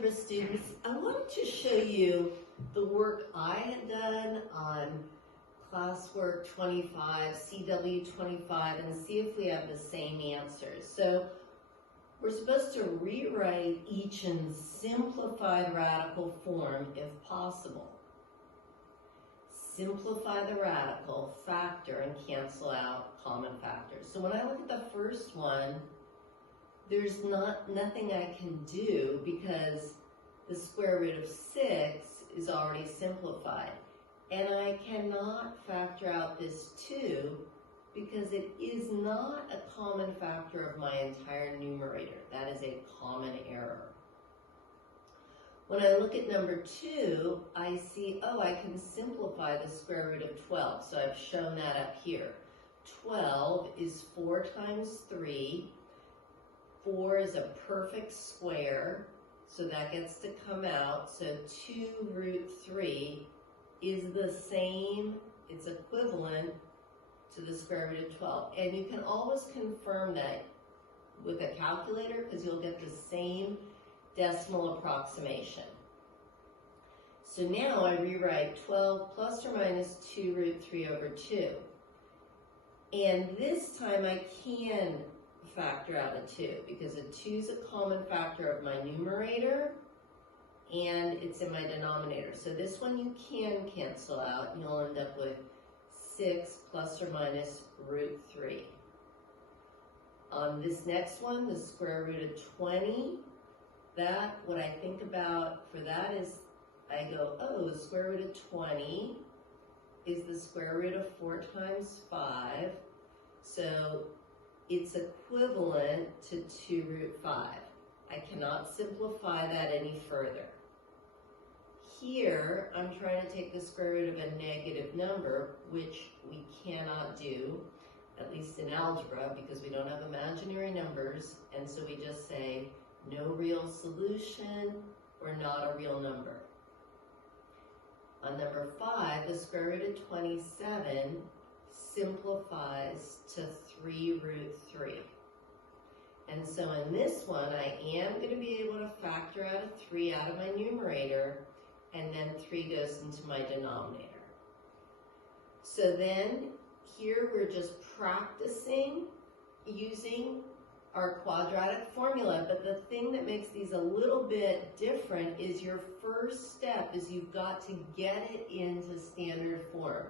algebra students, I wanted to show you the work I had done on classwork 25, CW 25, and see if we have the same answers. So we're supposed to rewrite each in simplified radical form if possible. Simplify the radical, factor, and cancel out common factors. So when I look at the first one, there's nothing I can do because the square root of 6 is already simplified. And I cannot factor out this 2 because it is not a common factor of my entire numerator. That is a common error. When I look at number 2, I see, oh, I can simplify the square root of 12. So I've shown that up here. 12 is 4 times 3. 4 is a perfect square, so that gets to come out. So 2 root 3 is the same, it's equivalent to the square root of 12. And you can always confirm that with a calculator because you'll get the same decimal approximation. So now I rewrite 12 plus or minus 2 root 3 over 2. And this time I can factor out a 2 because a 2 is a common factor of my numerator and it's in my denominator. So this one you can cancel out and you'll end up with 6 plus or minus root 3. On this next one, the square root of 20, what I think about for that is I go, oh, the square root of 20 is the square root of 4 times 5. So it's equivalent to 2 root 5. I cannot simplify that any further. Here, I'm trying to take the square root of a negative number, which we cannot do, at least in algebra, because we don't have imaginary numbers, and so we just say no real solution or not a real number. On number 5, the square root of 27 simplifies to 3 root 3. And so in this one, I am going to be able to factor out a 3 out of my numerator, and then 3 goes into my denominator. So then here we're just practicing using our quadratic formula, but the thing that makes these a little bit different is your first step is you've got to get it into standard form.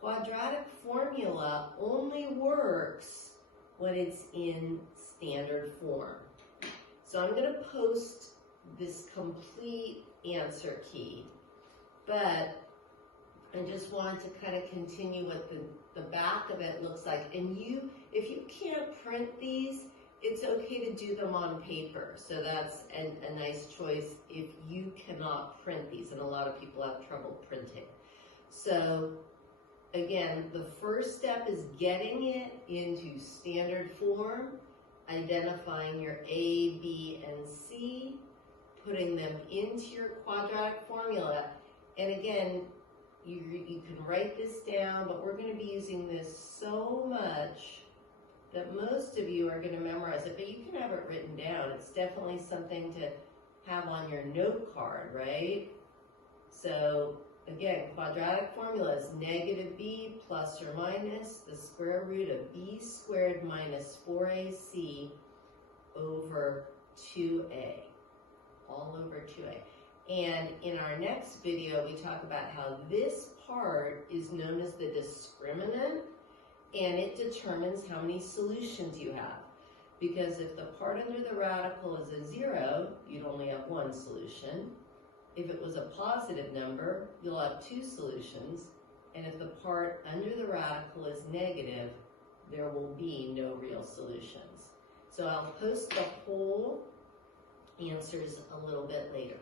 Quadratic formula only works when it's in standard form. So I'm going to post this complete answer key, but I just wanted to kind of continue what the back of it looks like. And if you can't print these, it's okay to do them on paper. So that's a nice choice if you cannot print these, and a lot of people have trouble printing. So again, the first step is getting it into standard form, identifying your A, B, and C, putting them into your quadratic formula. And again, you can write this down, but we're going to be using this so much that most of you are going to memorize it, but you can have it written down. It's definitely something to have on your note card, right? So again, quadratic formula is negative b plus or minus the square root of b squared minus 4ac over 2a, all over 2a. And in our next video, we talk about how this part is known as the discriminant, and it determines how many solutions you have. Because if the part under the radical is a 0, you'd only have 1 solution. If it was a positive number, you'll have 2 solutions. And if the part under the radical is negative, there will be no real solutions. So I'll post the whole answers a little bit later.